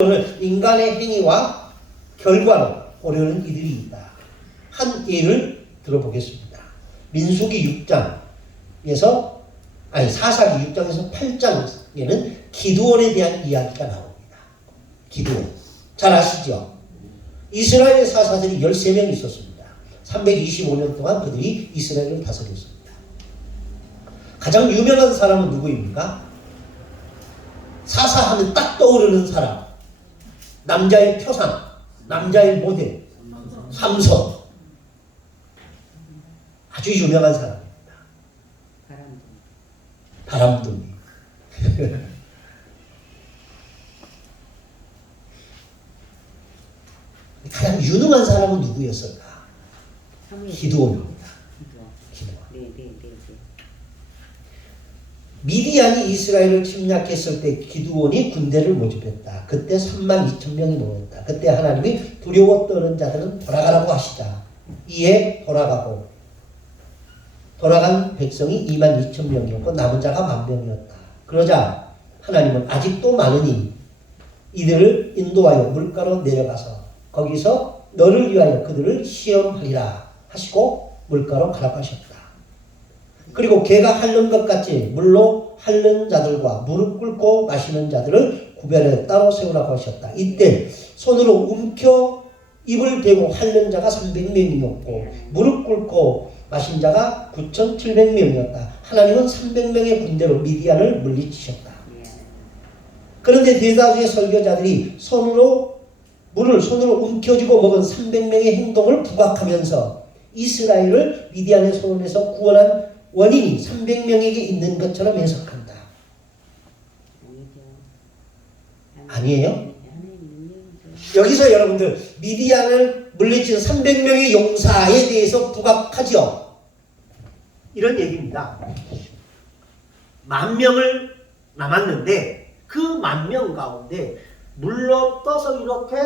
인간의 행위와 결과로 오려는 이들이 있다. 한 예를 들어보겠습니다. 민수기 6장에서 사사기 6장에서 8장에는 기드온에 대한 이야기가 나옵니다. 기드온. 잘 아시죠? 이스라엘 사사들이 13명 있었습니다. 325년 동안 그들이 이스라엘을 다스렸습니다. 가장 유명한 사람은 누구입니까? 사사하면 딱 떠오르는 사람. 남자의 표상, 남자의 모델, 삼손. 아주 유명한 사람입니다. 바람둥이. 가장 유능한 사람은 누구였을까? 기드온입니다. 기드온. 미디안이 이스라엘을 침략했을 때 기드온이 군대를 모집했다. 그때 32,000명이 모였다. 그때 하나님이 두려워 떠는 자들은 돌아가라고 하시자. 이에 돌아간 백성이 22,000명이었고 남은 자가 10,000명이었다. 그러자 하나님은 아직도 많으니 이들을 인도하여 물가로 내려가서 거기서 너를 위하여 그들을 시험하리라 하시고 물가로 가라가셨다. 그리고 개가 핥는 것 같이 물로 핥는 자들과 무릎 꿇고 마시는 자들을 구별해 따로 세우라고 하셨다. 이때 손으로 움켜 입을 대고 핥는 자가 300명이었고 무릎 꿇고 마신 자가 9,700명이었다. 하나님은 300명의 군대로 미디안을 물리치셨다. 그런데 대다수의 설교자들이 물을 손으로 움켜쥐고 먹은 300명의 행동을 부각하면서 이스라엘을 미디안의 손에서 구원한 원인이 300명에게 있는 것처럼 해석한다. 아니에요? 여기서 여러분들 미디안을 물리친 300명의 용사에 대해서 부각하죠. 이런 얘기입니다. 10,000명을 남았는데 그 10,000명 가운데 물로 떠서 이렇게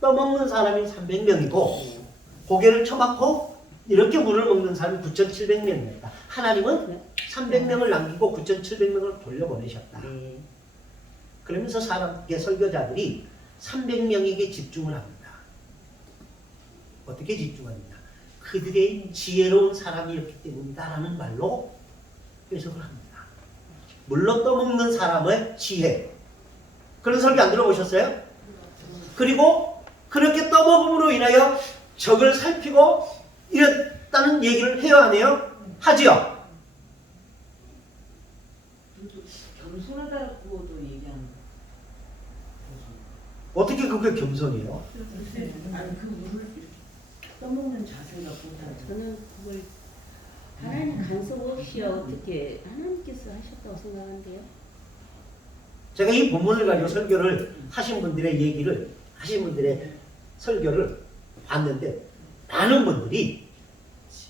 떠먹는 사람이 300명이고 고개를 쳐박고 이렇게 물을 먹는 사람이 9,700명이었다. 하나님은 300명을 남기고 9,700명을 돌려보내셨다. 그러면서 설교자들이 300명에게 집중을 합니다. 어떻게 집중합니까? 그들의 지혜로운 사람이었기 때문이다라는 말로 해석을 합니다. 물로 떠먹는 사람의 지혜. 그런 설교 안 들어보셨어요? 그리고 그렇게 떠먹음으로 인하여 적을 살피고 이랬다는 얘기를 해요, 안 해요? 하지요? 겸손하다고도 얘기하는 어떻게 그게 겸손이에요? 아니 그 물을 떠먹는 자세가 보다 저는 그걸 하나님 간섭 없이 어떻게 하나님께서 하셨다고 생각하는데요. 제가 이 본문을 가지고 설교를 하신 분들의 설교를 봤는데 많은 분들이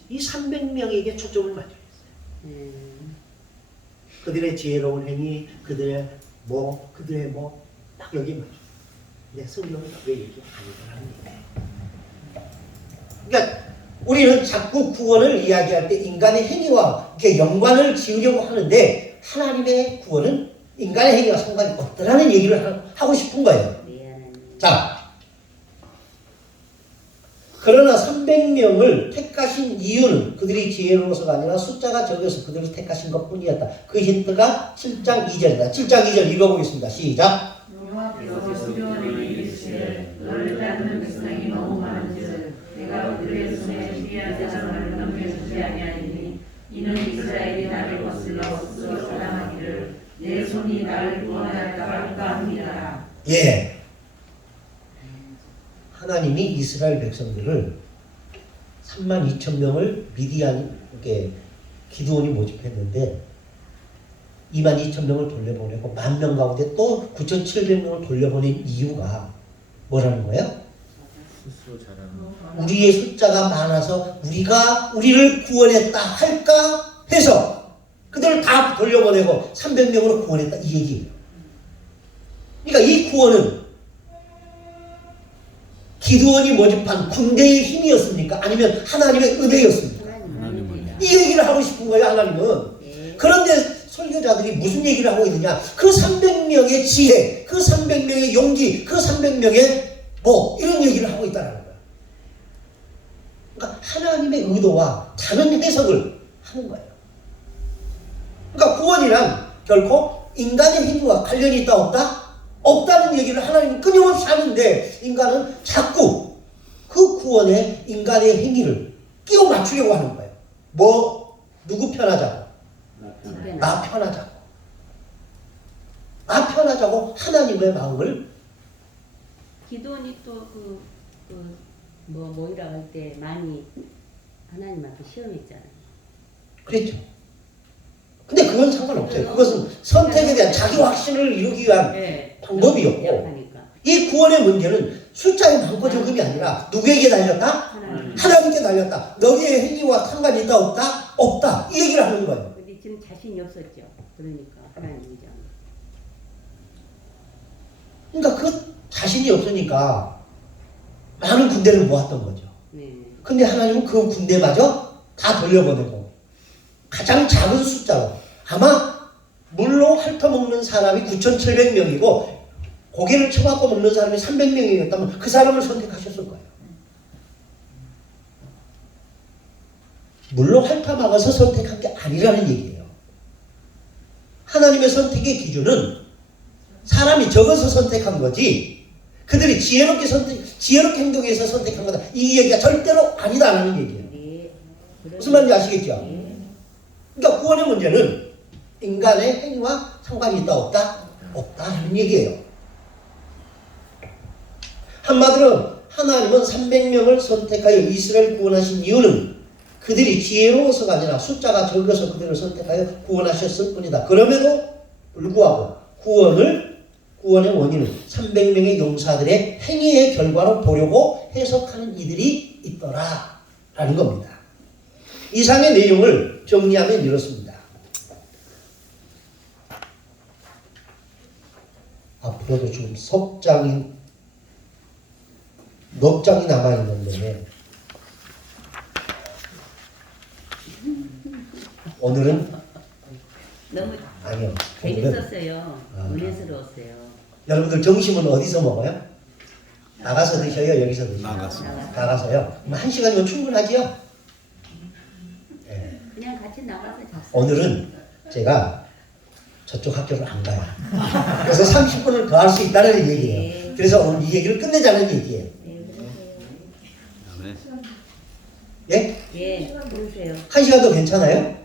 이 300명에게 초점을 맞춰있어요. 그들의 지혜로운 행위, 그들의 딱 여기 맞춰. 근데 성경은 왜 얘기 아니더라는 얘기예요. 그러니까 우리는 자꾸 구원을 이야기할 때 인간의 행위와 이렇게 연관을 지으려고 하는데 하나님의 구원은 인간의 행위와 상관이 없다라는 얘기를 하고 싶은 거예요. 자, 그러나 300명을 택하신 이유는 그들이 지혜로워서가 아니라 숫자가 적어서 그들을 택하신 것 뿐이었다. 그 힌트가 7장 2절이다. 7장 2절 읽어보겠습니다. 시작. 여호와께서 시온에 이르시되 너를 닮는 백성이 너무 많은즉 내가 그들의 손에 미디안 사람을 넘겨주지 아니하리니 이는 이스라엘이 나를 거슬러 스스로 사랑하기를 내 손이 나를 구원할까 말까 합니다. 예. 하나님이 이스라엘 백성들을 32,000명을 미디안에게 기드온이 모집했는데 22,000명을 돌려보내고 10,000명 가운데 또 9,700명을 돌려보낸 이유가 뭐라는 거예요? 우리의 숫자가 많아서 우리를 구원했다 할까 해서 그들을 다 돌려보내고 300명으로 구원했다 이 얘기예요. 그러니까 이 구원은 기드온이 모집한 군대의 힘이었습니까? 아니면 하나님의 은혜였습니까? 이 얘기를 하고 싶은 거예요, 하나님은. 그런데 설교자들이 무슨 얘기를 하고 있느냐? 그 300명의 지혜, 그 300명의 용기, 그 300명의 뭐 이런 얘기를 하고 있다는 거야. 그러니까 하나님의 의도와 다른 해석을 하는 거예요. 그러니까 구원이란 결코 인간의 행위와 관련이 있다 없다? 없다는 얘기를 하나님은 끊임없이 하는데 인간은 자꾸 그 구원에 인간의 행위를 끼워 맞추려고 하는 거예요. 뭐 누구 편하자고? 나 편하자고. 나 편하자고 하나님의 마음을. 기도원이 또 모이라 할 때 많이 하나님 앞에 시험했잖아요. 그랬죠. 근데 그건 상관없어요. 그것은 선택에 대한 자기 확신을 이루기 위한 네. 방법이었고, 약하니까. 이 구원의 문제는 숫자의 많고 적음이 아니라 누구에게 달렸다? 하나님께 달렸다. 너희의 행위와 상관이 있다 없다? 없다. 이 얘기를 하는 거예요. 근데 지금 자신이 없었죠. 그러니까 하나님 의지한 거. 그러니까 그 자신이 없으니까 많은 군대를 모았던 거죠. 네. 근데 하나님은 그 군대마저 다 돌려보내고 가장 작은 숫자로, 아마 물로 핥아먹는 사람이 9,700명이고 고개를 쳐박고 먹는 사람이 300명이었다면 그 사람을 선택하셨을 거예요. 물로 핥아먹어서 선택한 게 아니라는 얘기예요. 하나님의 선택의 기준은 사람이 적어서 선택한 거지, 그들이 지혜롭게 행동해서 선택한 거다, 이 얘기가 절대로 아니다라는 얘기예요. 네. 무슨 말인지 아시겠죠? 네. 그러니까 구원의 문제는 인간의 행위와 상관이 있다 없다? 없다라는 얘기예요. 한마디로 하나님은 300명을 선택하여 이스라엘 구원하신 이유는 그들이 지혜로워서가 아니라 숫자가 적어서 그들을 선택하여 구원하셨을 뿐이다. 그럼에도 불구하고 구원의 원인은 300명의 용사들의 행위의 결과로 보려고 해석하는 이들이 있더라 라는 겁니다. 이상의 내용을 정리하면 이렇습니다. 앞으로도 지금 넉 장이 남아있는데 오늘은 너무 아니요. 재밌었어요. 은혜스러웠어요. 여러분들 점심은 어디서 먹어요? 나가서 드셔요? 여기서 드셔요? 나가서요? 그럼 1시간이면 충분하지요? 네. 그냥 같이 나가서 잤어요. 오늘은 제가 저쪽 학교를 안 가요. 그래서 30분을 더 할 수 있다는 얘기예요. 그래서 오늘 이 얘기를 끝내자는 얘기예요. 네, 그러세요. 예? 예, 그러세요. 1시간도 괜찮아요?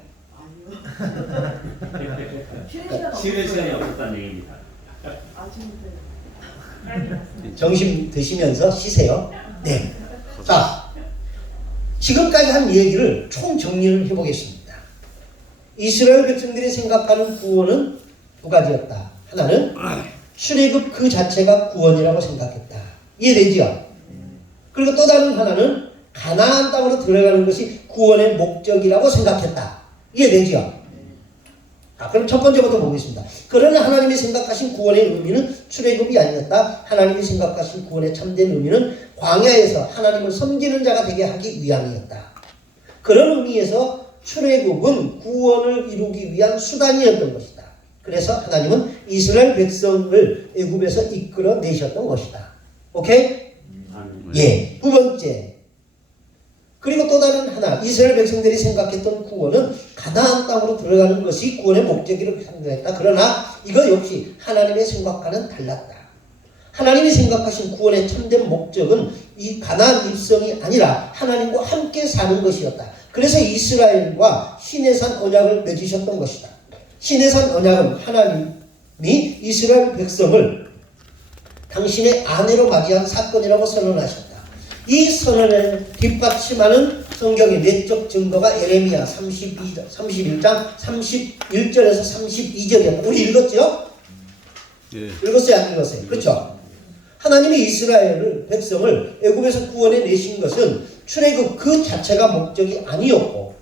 쉬는 시간이 없었다는 얘기입니다. 점심 드시면서 쉬세요. 네. 자, 지금까지 한 얘기를 총 정리를 해보겠습니다. 이스라엘 백성들이 생각하는 구원은 두 가지였다. 하나는 출애굽 그 자체가 구원이라고 생각했다. 이해되지요? 그리고 또 다른 하나는 가나안 땅으로 들어가는 것이 구원의 목적이라고 생각했다. 이해되지요? 그럼 첫 번째부터 보겠습니다. 그러나 하나님이 생각하신 구원의 의미는 출애굽이 아니었다. 하나님이 생각하신 구원의 참된 의미는 광야에서 하나님을 섬기는 자가 되게 하기 위함이었다. 그런 의미에서 출애굽은 구원을 이루기 위한 수단이었던 것이다. 그래서 하나님은 이스라엘 백성을 애굽에서 이끌어내셨던 것이다. 오케이? 예. 두 번째. 그리고 또 다른 하나, 이스라엘 백성들이 생각했던 구원은 가나안 땅으로 들어가는 것이 구원의 목적이라고 생각했다. 그러나 이거 역시 하나님의 생각과는 달랐다. 하나님이 생각하신 구원의 참된 목적은 이 가나안 입성이 아니라 하나님과 함께 사는 것이었다. 그래서 이스라엘과 시내산 언약을 맺으셨던 것이다. 시내산 언약은 하나님이 이스라엘 백성을 당신의 아내로 맞이한 사건이라고 선언하셨다. 이 선언을 뒷받침하는 성경의 내적 증거가 예레미야 31장 31절에서 32절이었다. 우리 읽었죠? 예. 읽었어요? 안 읽었어요? 그렇죠? 하나님이 이스라엘 백성을 애굽에서 구원해 내신 것은 출애굽 그 자체가 목적이 아니었고,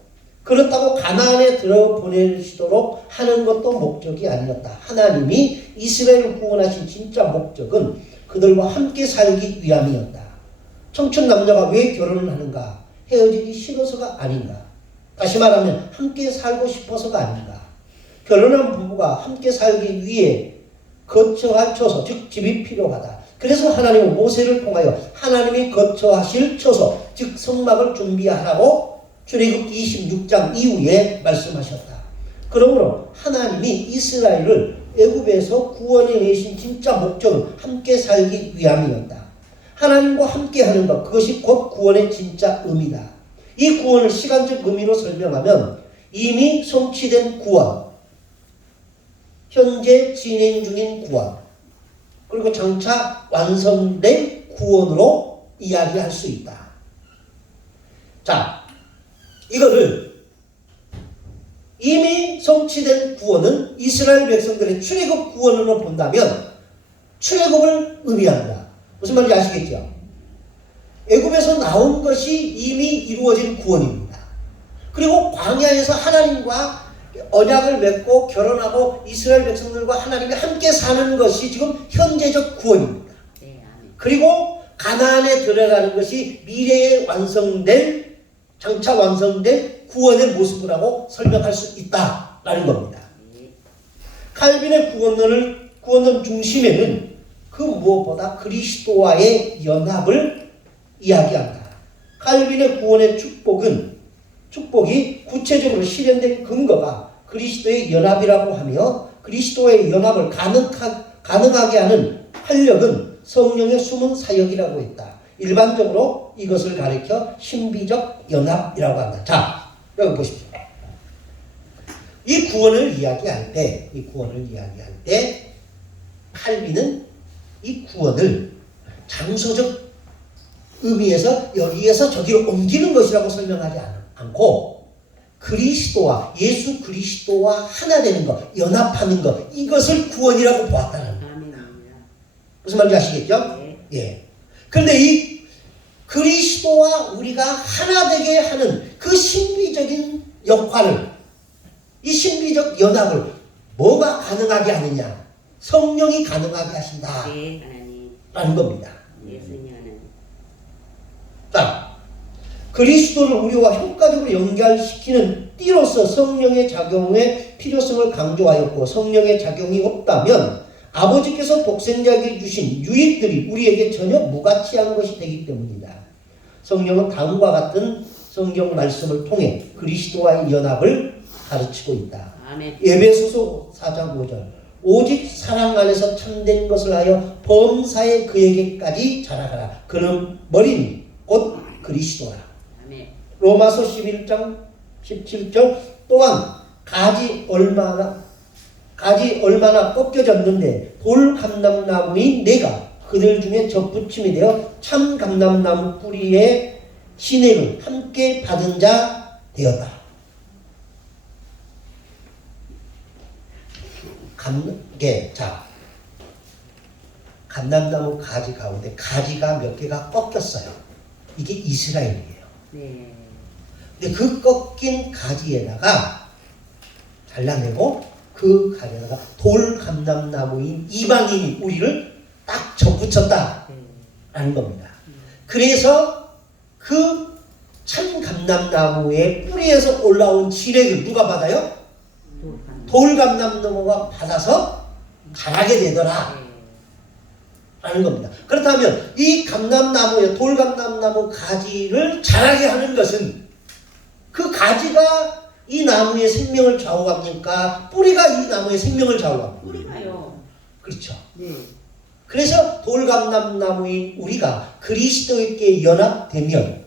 그렇다고 가나안에 들어보내시도록 하는 것도 목적이 아니었다. 하나님이 이스라엘을 구원하신 진짜 목적은 그들과 함께 살기 위함이었다. 청춘 남녀가 왜 결혼을 하는가? 헤어지기 싫어서가 아닌가? 다시 말하면 함께 살고 싶어서가 아닌가? 결혼한 부부가 함께 살기 위해 거처할 처소, 즉 집이 필요하다. 그래서 하나님은 모세를 통하여 하나님이 거처하실 처소, 즉 성막을 준비하라고 출애굽기 26장 이후에 말씀하셨다. 그러므로 하나님이 이스라엘을 애굽에서 구원해 내신 진짜 목적은 함께 살기 위함이었다. 하나님과 함께 하는 것, 그것이 곧 구원의 진짜 의미다. 이 구원을 시간적 의미로 설명하면 이미 성취된 구원, 현재 진행 중인 구원, 그리고 장차 완성된 구원으로 이야기할 수 있다. 자, 이거를 이미 성취된 구원은 이스라엘 백성들의 출애굽 구원으로 본다면 출애굽을 의미한다. 무슨 말인지 아시겠죠? 애굽에서 나온 것이 이미 이루어진 구원입니다. 그리고 광야에서 하나님과 언약을 맺고 결혼하고 이스라엘 백성들과 하나님이 함께 사는 것이 지금 현재적 구원입니다. 네, 아멘. 그리고 가나안에 들어가는 것이 미래에 완성된, 장차 완성된 구원의 모습이라고 설명할 수 있다라는 겁니다. 네. 칼빈의 구원론 중심에는 그 무엇보다 그리스도와의 연합을 이야기한다. 칼빈의 구원의 축복이 구체적으로 실현된 근거가 그리스도의 연합이라고 하며 그리스도의 연합을 가능하게 하는 활력은 성령의 숨은 사역이라고 했다. 일반적으로 이것을 가리켜 신비적 연합이라고 한다. 자, 여기 보십시오. 이 구원을 이야기할 때 칼빈은 이 구원을 장소적 의미에서 여기에서 저기로 옮기는 것이라고 설명하지 않고 예수 그리스도와 하나 되는 것, 연합하는 것, 이것을 구원이라고 보았다는 거예요. 아멘입니다. 무슨 말인지 아시겠죠? 네. 예. 그런데 이 그리스도와 우리가 하나 되게 하는 그 신비적인 역할을, 이 신비적 연합을 뭐가 가능하게 하느냐? 성령이 가능하게 하신다. 네, 하나님. 라는 겁니다. 예수님 하나님. 자, 그리스도를 우리와 효과적으로 연결시키는 띠로서 성령의 작용의 필요성을 강조하였고, 성령의 작용이 없다면 아버지께서 독생자에게 주신 유익들이 우리에게 전혀 무가치한 것이 되기 때문이다. 성령은 다음과 같은 성경 말씀을 통해 그리스도와의 연합을 가르치고 있다. 아멘. 에베소서 4장 5절. 오직 사랑 안에서 참된 것을 하여 범사에 그에게까지 자라가라. 그는 머리니 곧 그리스도라. 아멘. 로마서 11장 17절. 또한 가지 얼마나 꺾여졌는데 돌 감람나무인 내가 그들 중에 접붙임이 되어 참 감람나무 뿌리의 신혜를 함께 받은 자 되었다. 감람나무 가지 가운데 가지가 몇 개가 꺾였어요. 이게 이스라엘이에요. 네. 근데 그 꺾인 가지에다가 잘라내고 그 가지에다가 돌 감람나무인 이방인이 우리를 딱 접붙였다라는 겁니다. 그래서 그 참 감람나무의 뿌리에서 올라온 진액을 누가 받아요? 돌 감람나무가 받아서 자라게 되더라. 라는 겁니다. 그렇다면 이 돌 감람나무 가지를 자라게 하는 것은 그 가지가 이 나무의 생명을 좌우합니까? 뿌리가 이 나무의 생명을 좌우합니까? 뿌리가요. 그렇죠. 네. 그래서 돌 감람나무인 우리가 그리스도에게 연합되면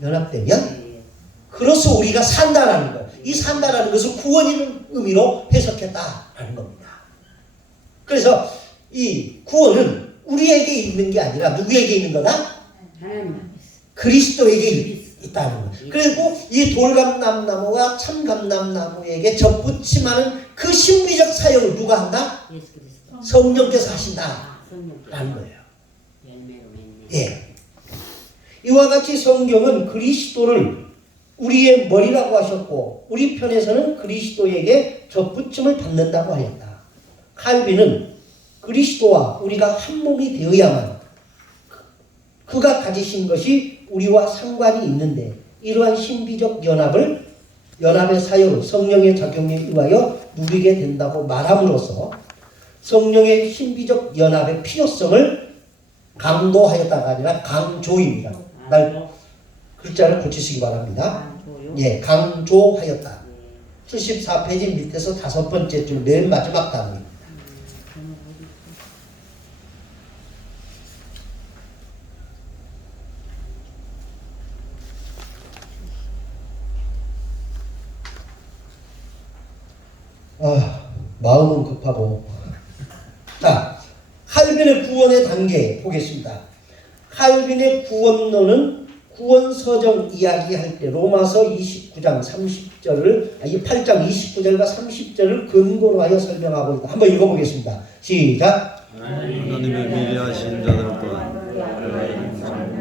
네. 그로써 우리가 산다라는 것. 이 산다라는 것을 구원이라는 의미로 해석했다라는 겁니다. 그래서 이 구원은 우리에게 있는 게 아니라 누구에게 있는 거다? 하나님. 그리스도에게 있다는 거. 그리고 이 돌감람나무가 참감람나무에게 접붙임하는 그 신비적 사역을 누가 한다? 예수 그리스도. 성령께서 하신다라는 성령께서 거예요. 열매로 맺네. 예. 이와 같이 성경은 그리스도를 우리의 머리라고 하셨고 우리 편에서는 그리스도에게 접붙임을 받는다고 하였다. 칼빈은 그리스도와 우리가 한 몸이 되어야만 그가 가지신 것이 우리와 상관이 있는데 이러한 신비적 연합을 연합의 사역을 성령의 작용에 의하여 누리게 된다고 말함으로써 성령의 신비적 연합의 필요성을 강도하였다가 아니라 강조입니다. 날 글자를 고치시기 바랍니다. 예, 강조하였다. 74페이지 밑에서 5번째 줄 맨 마지막 단어입니다. 마음은 급하고. 자, 칼빈의 구원의 단계 보겠습니다. 칼빈의 구원론은 구원서정 이야기할 때 로마서 29장 30절을, 이 8장 29절과 30절을 근거로 하여 설명하고 있다. 한번 읽어보겠습니다. 시작. 하나님의 미래하신 자들 또한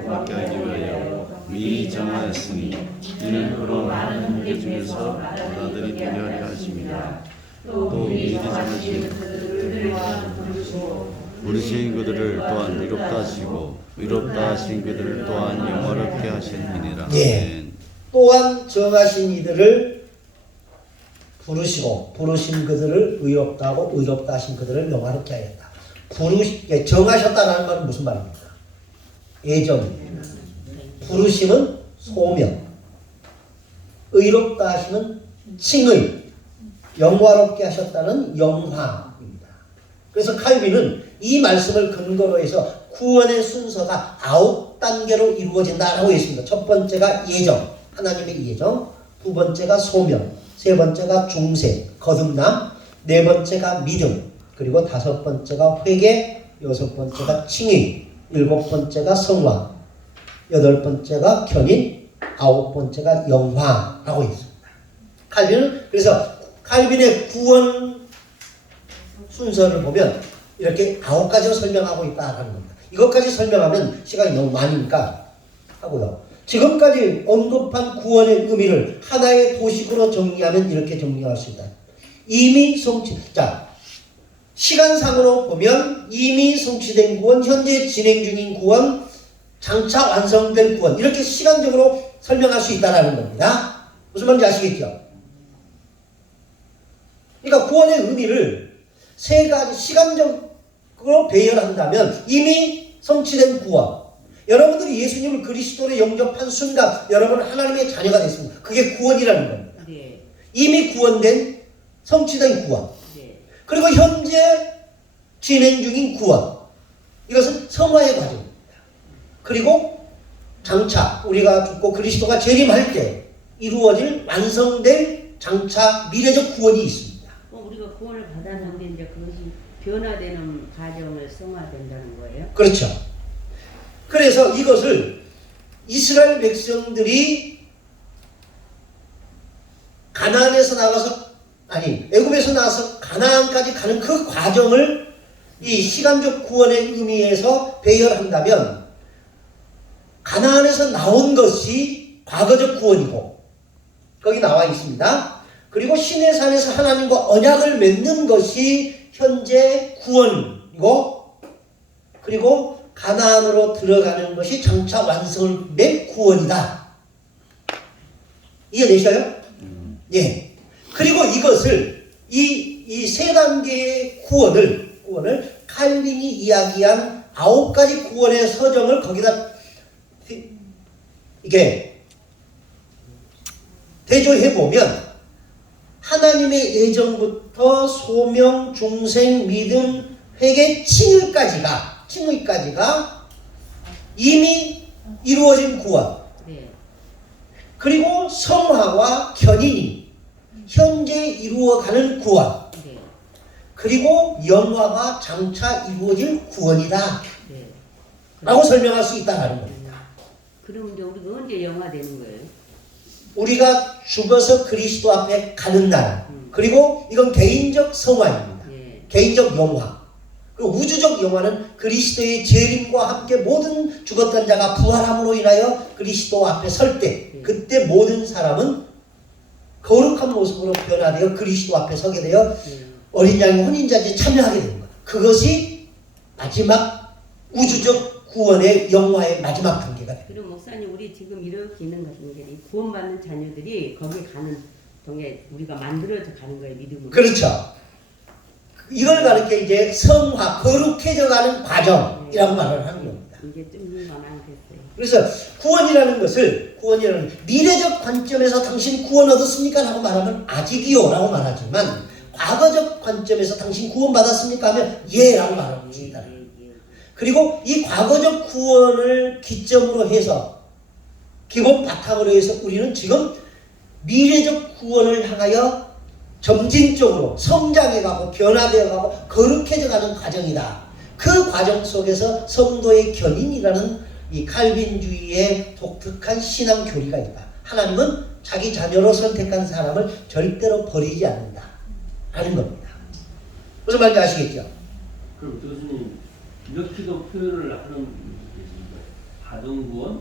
받게 하기 위하여 미리 정하였으니 이는 그로 많은 문제 중에서 나들이 되려하려 하심이라. 또 미리 정하신 부르신 그들을 또한 이롭다 하시고 의롭다 하신 그들을 또한 영화롭게 하셨느니라. 예. 또한 정하신 이들을 부르시고 부르신 그들을 의롭다 하고 의롭다 하신 그들을 영화롭게 하였다. 정하셨다는 말은 무슨 말입니까? 예정입니다. 부르심은 소명, 의롭다 하시는 칭의, 영화롭게 하셨다는 영화입니다. 그래서 칼빈은 이 말씀을 근거로 해서 구원의 순서가 9단계로 이루어진다라고 했습니다. 첫 번째가 예정, 하나님의 예정. 두 번째가 소명, 세 번째가 중생, 거듭남, 네 번째가 믿음, 그리고 다섯 번째가 회개, 여섯 번째가 칭의, 일곱 번째가 성화, 여덟 번째가 견인, 아홉 번째가 영화라고 했습니다. 칼빈은 그래서 칼빈의 구원 순서를 보면 이렇게 9가지로 설명하고 있다는 겁니다. 이것까지 설명하면 시간이 너무 많으니까 하고요. 지금까지 언급한 구원의 의미를 하나의 도식으로 정리하면 이렇게 정리할 수 있다. 이미 성취. 자, 시간상으로 보면 이미 성취된 구원, 현재 진행 중인 구원, 장차 완성될 구원, 이렇게 시간적으로 설명할 수 있다는 겁니다. 무슨 말인지 아시겠죠? 그러니까 구원의 의미를 세 가지 시간적으로 배열한다면 이미 성취된 구원, 여러분들이 예수님을 그리스도로 영접한 순간 여러분은 하나님의 자녀가 됐습니다. 그게 구원이라는 겁니다. 네. 이미 구원된, 성취된 구원. 네. 그리고 현재 진행 중인 구원. 이것은 성화의 과정입니다. 그리고 장차 우리가 죽고 그리스도가 재림할 때 이루어질 완성될 장차 미래적 구원이 있습니다. 우리가 구원을 받았는데 이제 그것이 변화되는 과정을 성화된다는 거예요? 그렇죠. 그래서 이것을 이스라엘 백성들이 가나안에서 나가서, 애굽에서 나와서 가나안까지 가는 그 과정을 이 시간적 구원의 의미에서 배열한다면 가나안에서 나온 것이 과거적 구원이고, 거기 나와 있습니다. 그리고 시내산에서 하나님과 언약을 맺는 것이 현재 구원이고, 그리고 가나안으로 들어가는 것이 장차 완성을 맺 구원이다. 이해되셔요? 예. 그리고 이것을 이 세 단계의 구원을 칼빈이 이야기한 9가지 구원의 서정을 거기다 이게 대조해 보면 하나님의 예정부터 소명, 중생, 믿음, 회개, 칭의까지가 이미 이루어진 구원. 네. 그리고 성화와 견인이 현재 이루어가는 구원. 네. 그리고 영화가 장차 이루어질 구원이다. 네. 라고 설명할 수 있다는 겁니다. 그럼 이제 우리가 언제 영화되는 거예요? 우리가 죽어서 그리스도 앞에 가는 날. 그리고 이건 개인적 성화입니다. 예. 개인적 영화. 그리고 우주적 영화는 그리스도의 재림과 함께 모든 죽었던 자가 부활함으로 인하여 그리스도 앞에 설 때, 그때 모든 사람은 거룩한 모습으로 변화되어 그리스도 앞에 서게 되어 어린 양의 혼인잔치에 참여하게 되는 거예요. 그것이 마지막 우주적 구원의 영화의 마지막 단계가 됩니다. 그럼 목사님, 우리 지금 이렇게 있는 것은 이 구원받는 자녀들이 거기 가는 동에 우리가 만들어져 가는 거예요, 믿음으로. 그렇죠. 이걸 가르쳐 이제 성화, 거룩해져 가는 과정이라고 말을 하는 겁니다. 이제 좀 만한 됐어요. 그래서 구원이라는 미래적 관점에서 당신 구원 얻었습니까? 라고 말하면 아직이요 라고 말하지만 과거적 관점에서 당신 구원 받았습니까? 하면 예 라고 말하고 있다. 그리고 이 과거적 구원을 기점으로 해서 기본 바탕으로 해서 우리는 지금 미래적 구원을 향하여 점진적으로 성장해가고 변화되어가고 거룩해져 가는 과정이다. 그 과정 속에서 성도의 견인이라는 이 칼빈주의의 독특한 신앙 교리가 있다. 하나님은 자기 자녀로 선택한 사람을 절대로 버리지 않는다 라는 겁니다. 무슨 말인지 아시겠죠? 그럼 교수님 이렇게도 표현을 하는 분이 계십니까? 받은 구원,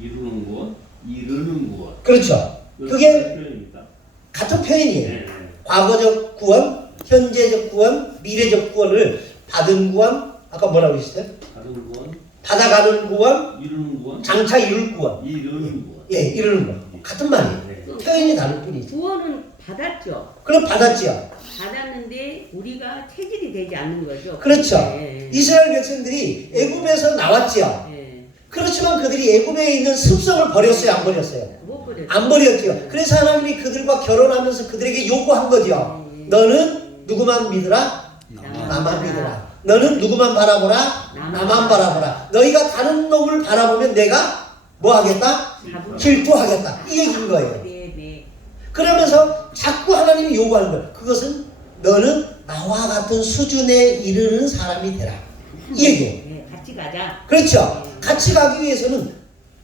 이루는 구원, 이르는 구원. 그렇죠. 이런 그게 표현입니까? 같은 표현이에요. 네. 과거적 구원, 현재적 구원, 미래적 구원을 받은 구원, 아까 뭐라고 했어요? 받은 구원, 받아가는 구원, 이루는 구원, 장차 이룰 구원. 이르는 구원. 예, 이루는 구원. 같은 말이에요. 네. 표현이 다를 뿐이죠. 구원은 받았죠. 그럼 받았지요. 받았는데 우리가 체질이 되지 않는 거죠. 그렇죠. 예. 이스라엘 백성들이 애굽에서 나왔지요. 예. 그렇지만 그들이 애굽에 있는 습성을 버렸어요, 안 버렸어요? 못 버렸죠. 안 버렸지요. 그래서 하나님이 그들과 결혼하면서 그들에게 요구한 거죠. 너는 누구만 믿으라? 나만 믿으라. 너는 누구만 바라보라? 나만 바라보라. 너희가 다른 놈을 바라보면 내가 뭐 하겠다? 질투하겠다. 이 얘기인 거예요. 네, 네. 그러면서 자꾸 하나님이 요구하는 거예요. 그것은 너는 나와 같은 수준에 이르는 사람이 되라. 이 얘기예요. 네, 같이 가자. 그렇죠. 같이 가기 위해서는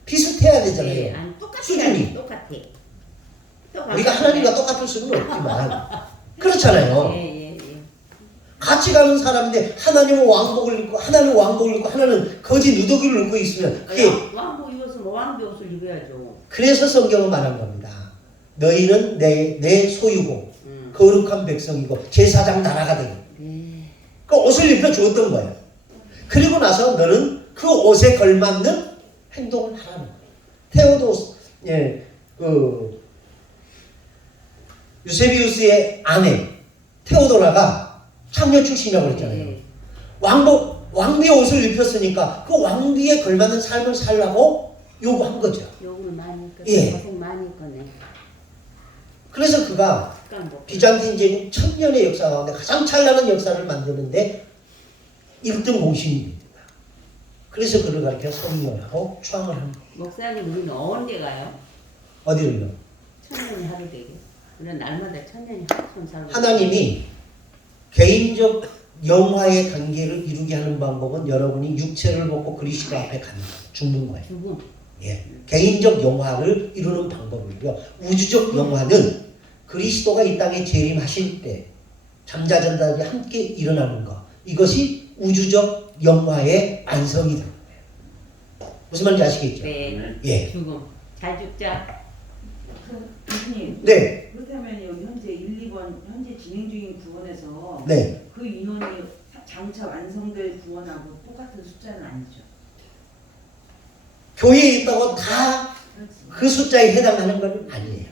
비슷해야 네, 되잖아요. 아니, 똑같아. 수준이. 똑같아. 우리가 하나님과 똑같을 수는 없지만 그렇잖아요. 예, 예, 예. 같이 가는 사람인데 하나님은 왕복을 입고 하나는 왕복을 입고 하나는 거지 누더기를 입고 있으면 그게 왕복 입었으면 왕비 옷을 입어야죠. 그래서 성경은 말한 겁니다. 너희는 내 소유고 거룩한 백성이고 제사장 나라가 되고 그 옷을 입혀 주었던 거예요. 그리고 나서 너는 그 옷에 걸맞는 행동을 하라는 거예요. 테오도스 유세비우스의 아내 테오도라가 창녀 출신이라고 그랬잖아요. 네. 왕비의 옷을 입혔으니까 그 왕비에 걸맞는 삶을 살라고 요구한 거죠. 욕을 많이 했거든. 예. 고생 많이 했거든. 그래서 그가 비잔틴 제국 1000년의 역사 가운데 가장 찬란한 역사를 만드는데 1등 공신입니다. 그래서 그를 가르쳐 성령하고 추앙을 합니다. 목사님 우리는 언제 가요? 어디를요? 천년이 하루 되게. 우리는 날마다 천년이 하루 살고. 하나님이 개인적 영화의 단계를 이루게 하는 방법은 여러분이 육체를 벗고 그리스도 앞에 죽는 거예요. 죽음. 예. 개인적 영화를 이루는 방법이고요. 우주적 영화는 그리스도가 이 땅에 재림하실 때 잠자전다들이 함께 일어나는 것. 이것이 우주적 영화의 완성이 되는 거예요. 무슨 말인지 아시겠죠? 네. 예. 죽음. 잘 죽자. 교수님, 네. 그렇다면 여기 현재 1, 2번 현재 진행 중인 구원에서 네. 그 인원이 장차 완성될 구원하고 똑같은 숫자는 아니죠. 교회에 있다고 다 그 숫자에 해당하는 건 아니에요.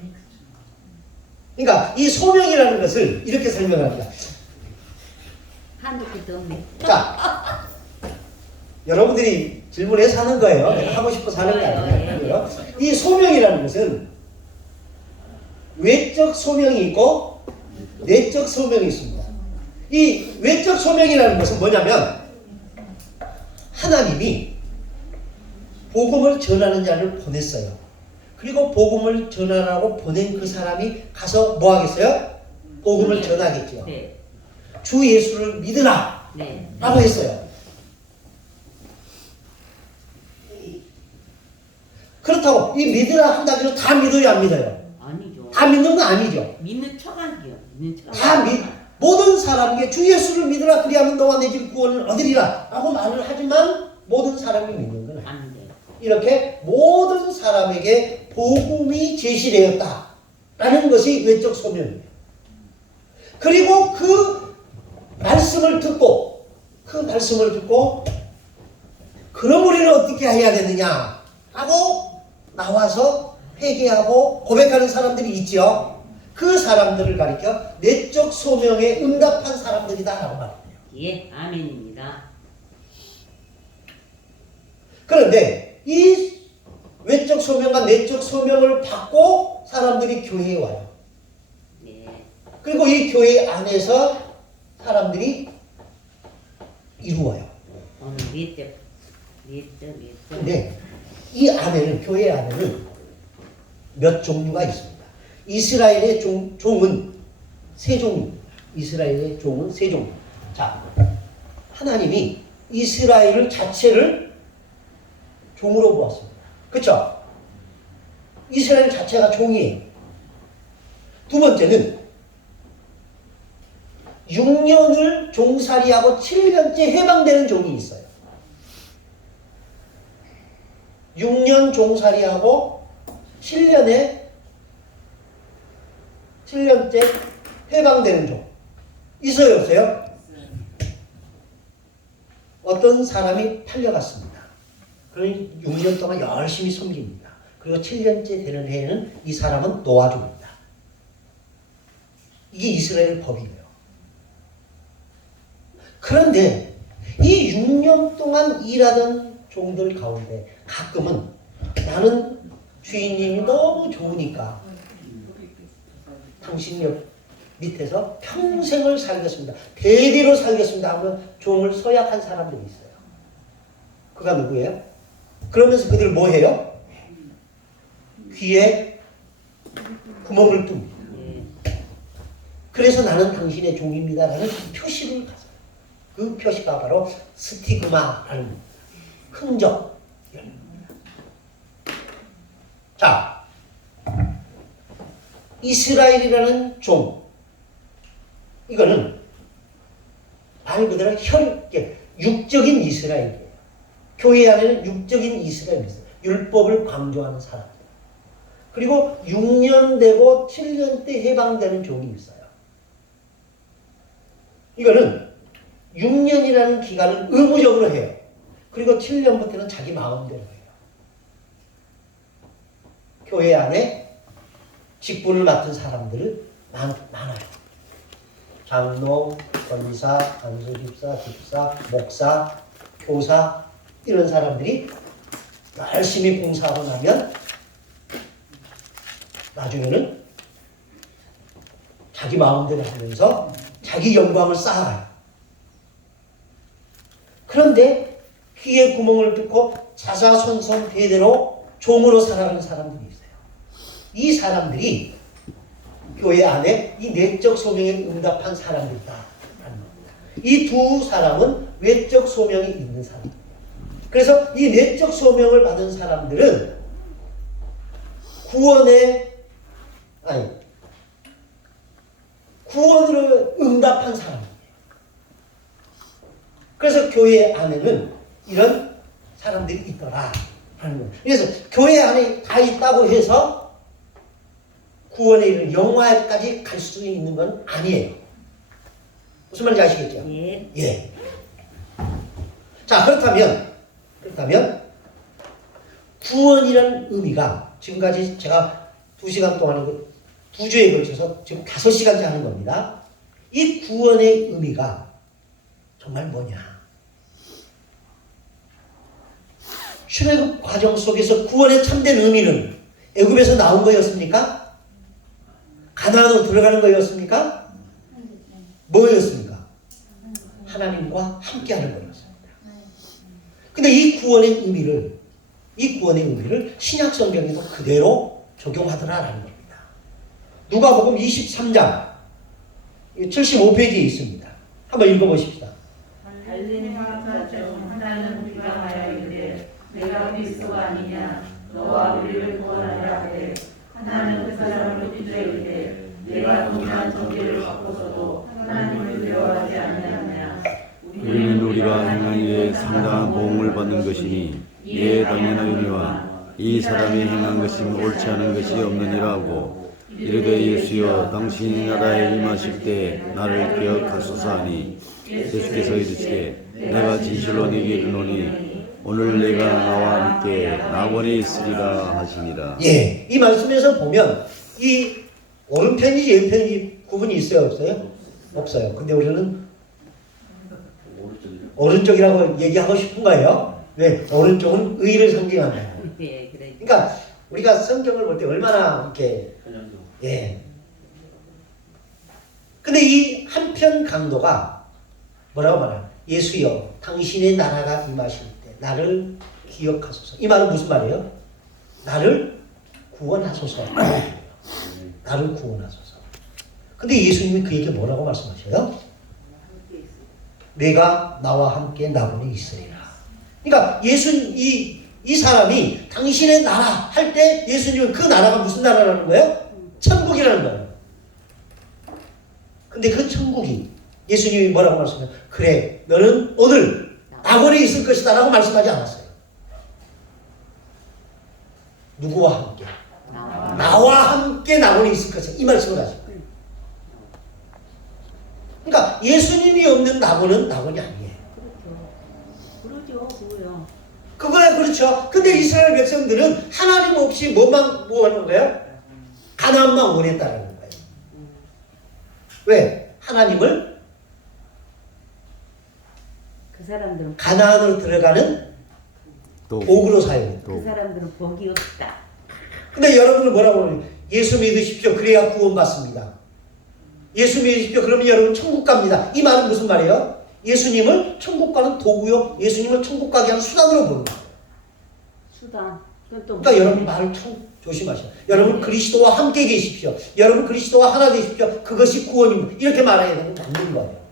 그러니까 이 소명이라는 것을 이렇게 설명합니다. 한도 끝도 없네. 자, 여러분들이 질문해서 하는 거예요. 네. 내가 하고 싶어서 하는 게 네. 아니에요. 이 소명이라는 것은 외적 소명이 있고 내적 소명이 있습니다. 이 외적 소명이라는 것은 뭐냐면 하나님이 복음을 전하는 자를 보냈어요. 그리고 복음을 전하라고 보낸 그 사람이 가서 뭐 하겠어요? 복음을 네. 전하겠죠. 네. 주 예수를 믿으라 네. 라고 했어요. 그렇다고 이 믿으라 한다고 해서 다 믿어요, 안 믿어요? 아니죠. 다 믿는 거 아니죠. 믿는 척하기요. 믿는 척. 다 모든 사람에게 주 예수를 믿으라 그리하면 너와 내 집 구원을 얻으리라 라고 말을 하지만 모든 사람이 믿는 건 아니에요. 안 돼. 이렇게 모든 사람에게 복음이 제시되었다라는 것이 외적 소명이에요. 그리고 그 말씀을 듣고 그럼 우리는 어떻게 해야 되느냐 하고 나와서 회개하고 고백하는 사람들이 있지요. 그 사람들을 가리켜 내적 소명에 응답한 사람들이다라고 말합니다. 예, 아멘입니다. 그런데 이 외적 소명과 내적 소명을 받고 사람들이 교회에 와요. 네, 그리고 이 교회 안에서 사람들이 이루어요. 오늘 몇 대. 근데 이 안에는, 교회 안에는 몇 종류가 있습니다. 이스라엘의 종은 세 종류입니다. 이스라엘의 종은 세 종류. 자, 하나님이 이스라엘 자체를 종으로 보았습니다. 그렇죠? 이스라엘 자체가 종이에요. 두 번째는 6년을 종살이하고 7년째 해방되는 종이 있어요. 6년 종살이하고 7년째 해방되는 종. 있어요, 없어요? 어떤 사람이 팔려갔습니다. 그러니 6년 동안 열심히 섬깁니다. 그리고 7년째 되는 해에는 이 사람은 놓아줍니다. 이게 이스라엘 법이에요. 그런데 이 6년 동안 일하던 종들 가운데 가끔은 나는 주인님이 너무 좋으니까 당신 옆 밑에서 평생을 살겠습니다. 대대로 살겠습니다 하면 종을 서약한 사람들이 있어요. 그가 누구예요? 그러면서 그들 뭐 해요? 귀에 구멍을 뚫습니다. 그래서 나는 당신의 종입니다라는 표시를 가져요. 그 표시가 바로 스티그마라는 흔적. 자, 이스라엘이라는 종. 이거는 말 그대로 육적인 이스라엘이에요. 교회 안에는 육적인 이스라엘이 있어요. 율법을 강조하는 사람들. 그리고 6년 되고 7년 때 해방되는 종이 있어요. 이거는 6년이라는 기간을 의무적으로 해요. 그리고 7년부터는 자기 마음대로 해요. 교회 안에 직분을 맡은 사람들은 많아요. 장로, 권사, 간수집사, 집사, 목사, 교사 이런 사람들이 열심히 봉사하고 나면 나중에는 자기 마음대로 하면서 자기 영광을 쌓아가요. 그런데 귀에 구멍을 뚫고 자자손손 대대로 종으로 살아가는 사람들이 있어요. 이 사람들이 교회 안에 이 내적 소명에 응답한 사람들이다. 이 두 사람은 외적 소명이 있는 사람입니다. 그래서 이 내적 소명을 받은 사람들은 구원으로 응답한 사람입니다. 그래서 교회 안에는 이런 사람들이 있더라 하는 거예요. 그래서 교회 안에 다 있다고 해서 구원에 이르는 영화까지 갈 수 있는 건 아니에요. 무슨 말인지 아시겠죠? 예. 예. 자, 그렇다면 구원이라는 의미가 지금까지 제가 2시간 동안 두 주에 걸쳐서 지금 5시간째 하는 겁니다. 이 구원의 의미가 정말 뭐냐? 출애굽 과정 속에서 구원의 참된 의미는 애굽에서 나온 거였습니까? 가나안으로 들어가는 거였습니까? 뭐였습니까? 하나님과 함께하는 거였습니다. 근데 이 구원의 의미를 신약 성경에도 그대로 적용하더라라는 겁니다. 누가복음 23장 75페이지에 있습니다. 한번 읽어보십시다. 달리는 화자 중 하나는 우리가 하여 이르되 내가 그리스도가 아니냐 너와 우리를 구원하라 하되 하나는 그 사람을 삐져 이르되 내가 동일한 정죄를 받고서도 하나님을 두려워하지 아니하느냐 우리는 우리가 행한 일에 상당한 보응을 받는 것이니 이에 당연하니와 이 사람이 행한 것이 옳지 않은 것이 없느니라 하고 이르되 예수여 당신이 나라에 임하실 때 나를 기억하소서 하니 예수께서 이르시되 내가 진실로 네게 이르노니 오늘 내가 나와 함께 낙원에 있으리라 하시니라. 예, 이 말씀에서 보면 이 오른편이지 왼편이 구분이 있어요 없어요? 없어요. 근데 우리는 오른쪽이요. 오른쪽이라고 얘기하고 싶은 거예요. 왜? 오른쪽은 의를 상징한다. 예, 그래. 그러니까 우리가 성경을 볼 때 얼마나 이렇게 편향적. 예. 근데 이 한편 강도가 뭐라고 말하나? 예수여, 당신의 나라가 임하실 때 나를 기억하소서. 이 말은 무슨 말이에요? 나를 구원하소서. 나를 구원하소서. 근데 예수님이 그에게 뭐라고 말씀하셔요? 내가 나와 함께 나군에 있으리라. 그러니까 이 사람이 당신의 나라 할 때 예수님은 그 나라가 무슨 나라라는 거예요? 천국이라는 거예요. 근데 그 천국이 예수님이 뭐라고 말씀해요? 그래, 너는 오늘 낙원에 있을 것이다 라고 말씀하지 않았어요. 누구와 함께? 나와 함께 낙원에 있을 것이다. 이 말씀을 하시고. 그러니까 예수님이 없는 낙원은 낙원이 아니에요. 그러죠, 그거요. 그거야, 그렇죠. 근데 이스라엘 백성들은 하나님 없이 뭐만 하는 거예요? 가나안만 원했다라는 거예요. 왜? 하나님을 그 사람들은 가나안으로 들어가는 또 도구로 사용해요. 그 사람들은 복이 없다. 근데 여러분은 뭐라고 그래요? 예수 믿으십시오. 그래야 구원받습니다. 예수 믿으십시오. 그러면 여러분 천국 갑니다. 이 말은 무슨 말이에요? 예수님을 천국 가는 도구요. 예수님을 천국 가게 하는 수단으로 보는 거예요. 수단. 그건 또 그러니까 여러분 말을 참 조심하셔요. 여러분 그리스도와 함께 계십시오. 여러분 그리스도와 하나 되십시오. 그것이 구원입니다. 이렇게 말해야 되는 게 맞는 거예요.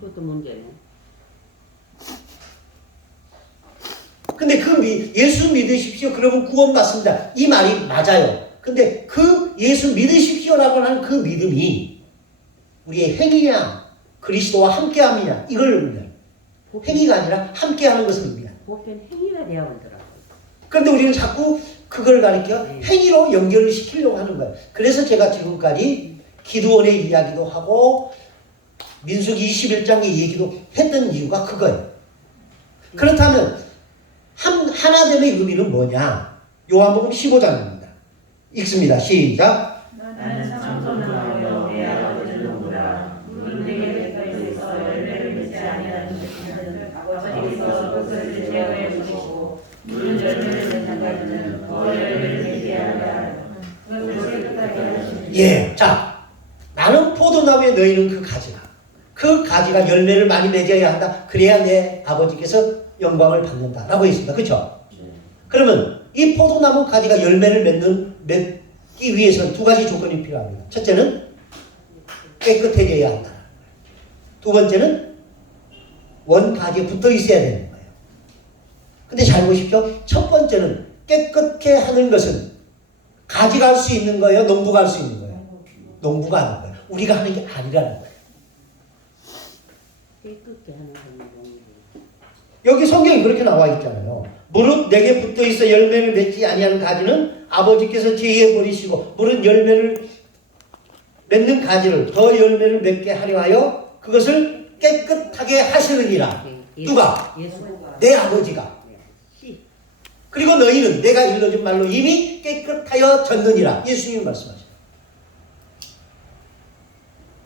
그것도 문제네. 근데 예수 믿으십시오. 그러면 구원받습니다. 이 말이 맞아요. 근데 그 예수 믿으십시오라고 하는 그 믿음이 우리의 행위냐 그리스도와 함께함이냐 이걸 의미해요. 행위가 아니라 함께하는 것을 의미해요. 보편 행위가 되어 오더라고요. 그런데 우리는 자꾸 그걸 가리켜 행위로 연결을 시키려고 하는 거예요. 그래서 제가 지금까지 기도원의 이야기도 하고 민수기 21장의 얘기도 했던 이유가 그거예요. 그렇다면 하나됨의 의미는 뭐냐? 요한복음 15장입니다. 읽습니다. 시작. 나는 참선하여 내 아버지를 보라. 물은 내게 뱉어있어 열매를 맺지 아니하는 것은 아버지께서 그것을 제어해 주시고 물은 열매를 맺는 가지는 더 열매를 맺게 하려 그것을 깨끗하게 하시니. 예, 자, 나는 포도나무에 너희는 그 가지라. 그 가지가 열매를 많이 맺어야 한다. 그래야 내 아버지께서 영광을 받는다. 라고 했습니다. 그렇죠? 그러면 이 포도나무 가지가 열매를 맺기 위해서는 두 가지 조건이 필요합니다. 첫째는 깨끗해져야 한다. 두 번째는 원 가지에 붙어 있어야 되는 거예요. 근데 잘 보십시오. 첫 번째는 깨끗해 하는 것은 가지가 할 수 있는 거예요? 농부가 할 수 있는 거예요? 농부가 하는 거예요. 우리가 하는 게 아니라는 거예요. 깨끗게 하는 건 여기 성경이 그렇게 나와 있잖아요. 무릇 내게 붙어 있어 열매를 맺지 아니하는 가지는 아버지께서 제의해 버리시고 무릇 열매를 맺는 가지를 더 열매를 맺게 하려 하여 그것을 깨끗하게 하시느니라. 누가? 예수가. 내 아버지가. 그리고 너희는 내가 일러준 말로 이미 깨끗하여 졌느니라. 예수님이 말씀하시죠.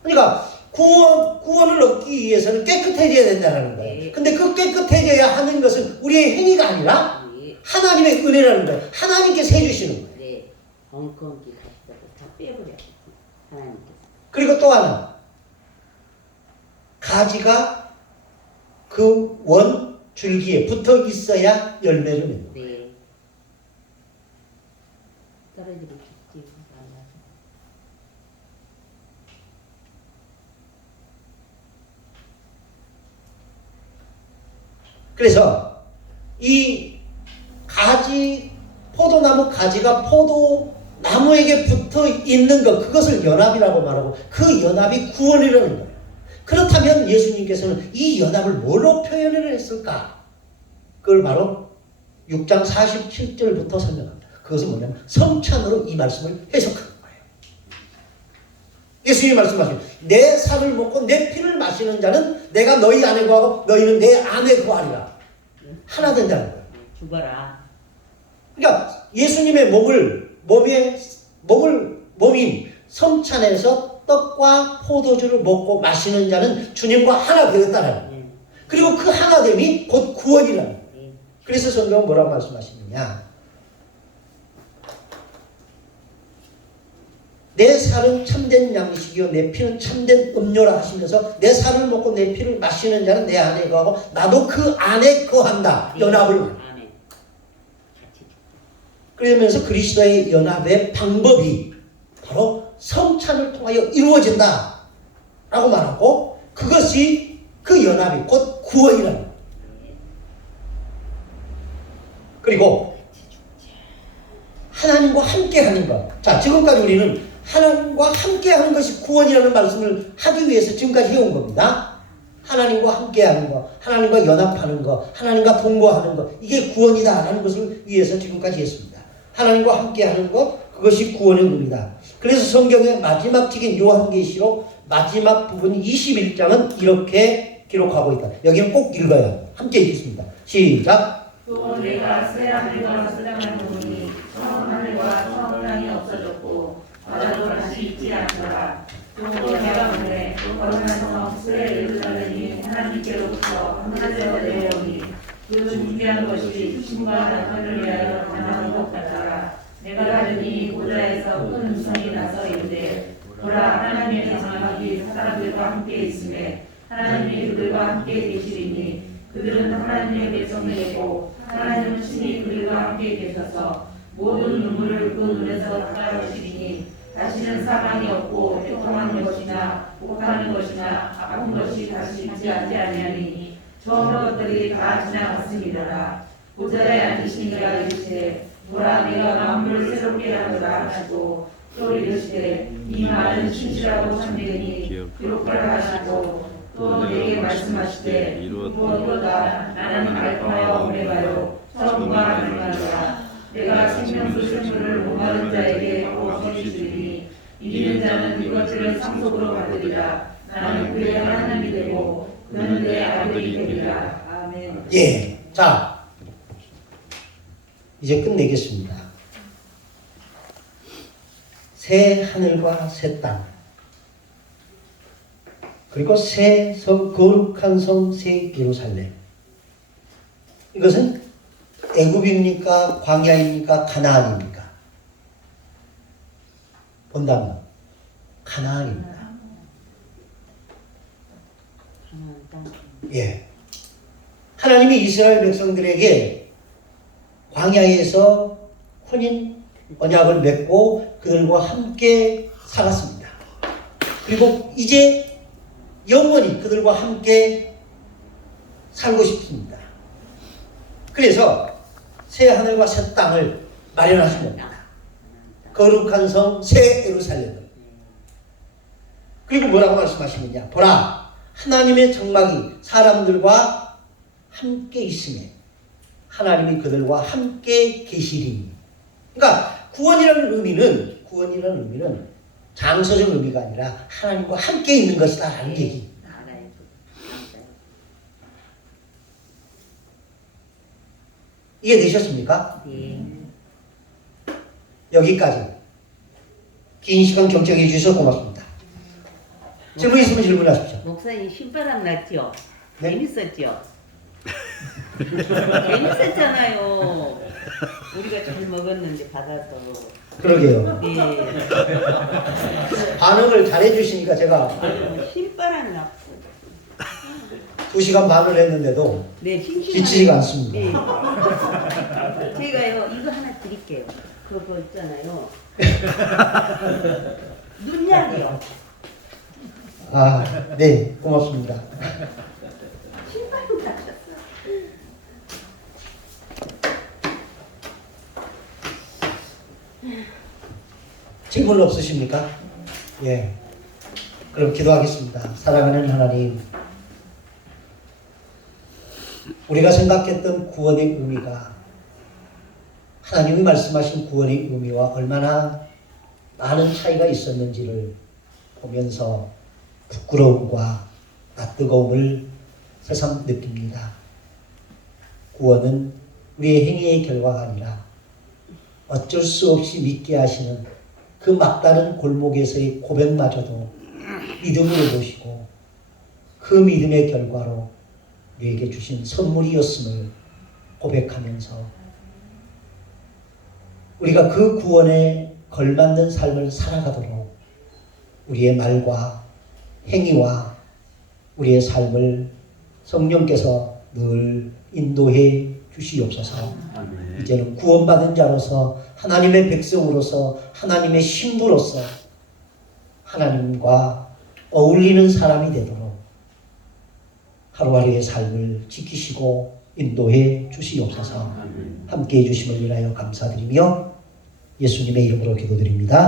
그러니까 구원을 얻기 위해서는 깨끗해져야 된다는 거예요. 근데 그 깨끗해져야 하는 것은 우리의 행위가 아니라 하나님의 은혜라는 거예요. 하나님께서 해주시는 거예요. 네. 엉겅기 가시다고 다 빼버려. 하나님께서. 그리고 또 하나. 가지가 그 원 줄기에 붙어 있어야 열매를 맺는 거예요. 네. 떨어지고 죽지 않아서. 그래서 이 가지, 포도나무 가지가 포도나무에게 붙어 있는 것, 그것을 연합이라고 말하고 그 연합이 구원이라는 거예요. 그렇다면 예수님께서는 이 연합을 뭘로 표현을 했을까? 그걸 바로 6장 47절부터 설명합니다. 그것은 뭐냐면 성찬으로 이 말씀을 해석하는 거예요. 예수님이 말씀하시죠. 내 살을 먹고 내 피를 마시는 자는 내가 너희 안에 거하고 너희는 내 안에 거하리라. 하나 된다는 거예요. 죽어라. 그러니까 예수님의 몸인 성찬에서 떡과 포도주를 먹고 마시는 자는 주님과 하나 되었다는 네. 그리고 그 하나됨이 곧 구원이라는 네. 그래서 성경은 뭐라고 말씀하시느냐 내 살은 참된 양식이요 내 피는 참된 음료라 하시면서 내 살을 먹고 내 피를 마시는 자는 내 안에 거하고 나도 그 안에 거한다. 연합을 아멘. 같이 그러면서 그리스도의 연합의 방법이 바로 성찬을 통하여 이루어진다 라고 말하고 그것이 그 연합이 곧 구원이라는 거예요. 그리고 하나님과 함께하는 것. 자, 지금까지 우리는 하나님과 함께하는 것이 구원이라는 말씀을 하기 위해서 지금까지 해온 겁니다. 하나님과 함께하는 것, 하나님과 연합하는 것, 하나님과 동거하는 것 이게 구원이다라는 것을 위해서 지금까지 했습니다. 하나님과 함께하는 것 그것이 구원의 의미다. 그래서 성경의 마지막 책인 요한계시록 마지막 부분 21장은 이렇게 기록하고 있다. 여기는 꼭 읽어요. 함께 읽겠습니다. 시작. 또 내가 새 하늘과 새 땅을 보니 처음 하늘과 처음 땅이 없어졌고 바다도 다시 있지 않더라. 또 내가 보내 거룩한 성 새 예루살렘이 하나님께로부터 하늘에서 내려오니 그 준비한 것이 신과 남편을 위하여 단한 것 같더라. 내가 들으니 보좌에서 큰 음성이 나서 이르되 보라 하나님의 장막이 사람들과 함께 있음에 하나님이 그들과 함께 계시리니 그들은 하나님의 백성이고 하나님은 친히 그들과 함께 계셔서 모든 눈물을 그 눈에서 닦아주시니 다시는 사망이 없고 애통하는 것이나 복하는 것이나 아픈 것이 다시 있지 아니하니 처음 것들이 다 지나갔습니다. 보좌에 앉으신 이가 이르시되 보라 내가 만물을 새롭게 하노라 하시고 또 이르시되 이 말은 진실하고 참되니 기록하라 하시고 또 내게 말씀하시되 이루었도다 나는 알파와 오메가요 처음과 마지막이라 내가 생명수 샘물을 목마른 자에게 부어서 주리니 이기는 자는 이것들을 상속으로 받으리라. 나는 그의 하나님이 되고 그는 내 아들이 되리라. 아멘. 예. 자, 이제 끝내겠습니다. 새 하늘과 새 땅 그리고 새 성, 거룩한 성, 새 예루살렘 이것은 애굽입니까? 광야입니까? 가나안입니까? 본다면 가나안입니다. 하나님 땅. 예. 하나님이 이스라엘 백성들에게 광야에서 혼인 언약을 맺고 그들과 함께 살았습니다. 그리고 이제 영원히 그들과 함께 살고 싶습니다. 그래서 새 하늘과 새 땅을 마련하신 겁니다. 거룩한 성 새 예루살렘을. 그리고 뭐라고 말씀하시느냐? 보라 하나님의 장막이 사람들과 함께 있으며 하나님이 그들과 함께 계시리니. 그러니까 구원이라는 의미는 장소적 의미가 아니라 하나님과 함께 있는 것이다라는 얘기. 나라에도 이해되셨습니까? 네. 여기까지. 긴 시간 경청해 주셔서 고맙습니다. 질문 있으면 질문하십시오. 목사님 신바람 났죠? 네? 재밌었죠? 재밌었잖아요. 우리가 잘 먹었는데 받아서. 그러게요. 네. 반응을 잘해 주시니까 제가 신바람 났어. 2시간 반을 했는데도 네, 싱싱하네. 지치지가 않습니다. 네. 제가요 이거 하나 드릴게요. 그거 있잖아요. 눈약이요. 아, 네, 고맙습니다. 신바람 났었어. 질문 없으십니까? 예. 그럼 기도하겠습니다. 사랑하는 하나님, 우리가 생각했던 구원의 의미가 하나님이 말씀하신 구원의 의미와 얼마나 많은 차이가 있었는지를 보면서 부끄러움과 낯뜨거움을 새삼 느낍니다. 구원은 우리의 행위의 결과가 아니라 어쩔 수 없이 믿게 하시는 그 막다른 골목에서의 고백마저도 믿음으로 보시고 그 믿음의 결과로 우리에게 주신 선물이었음을 고백하면서 우리가 그 구원에 걸맞는 삶을 살아가도록 우리의 말과 행위와 우리의 삶을 성령께서 늘 인도해 주시옵소서. 아멘. 이제는 구원받은 자로서 하나님의 백성으로서 하나님의 신부로서 하나님과 어울리는 사람이 되도록 하루하루의 삶을 지키시고 인도해 주시옵소서. 아멘. 함께해 주심을 위하여 감사드리며 예수님의 이름으로 기도드립니다.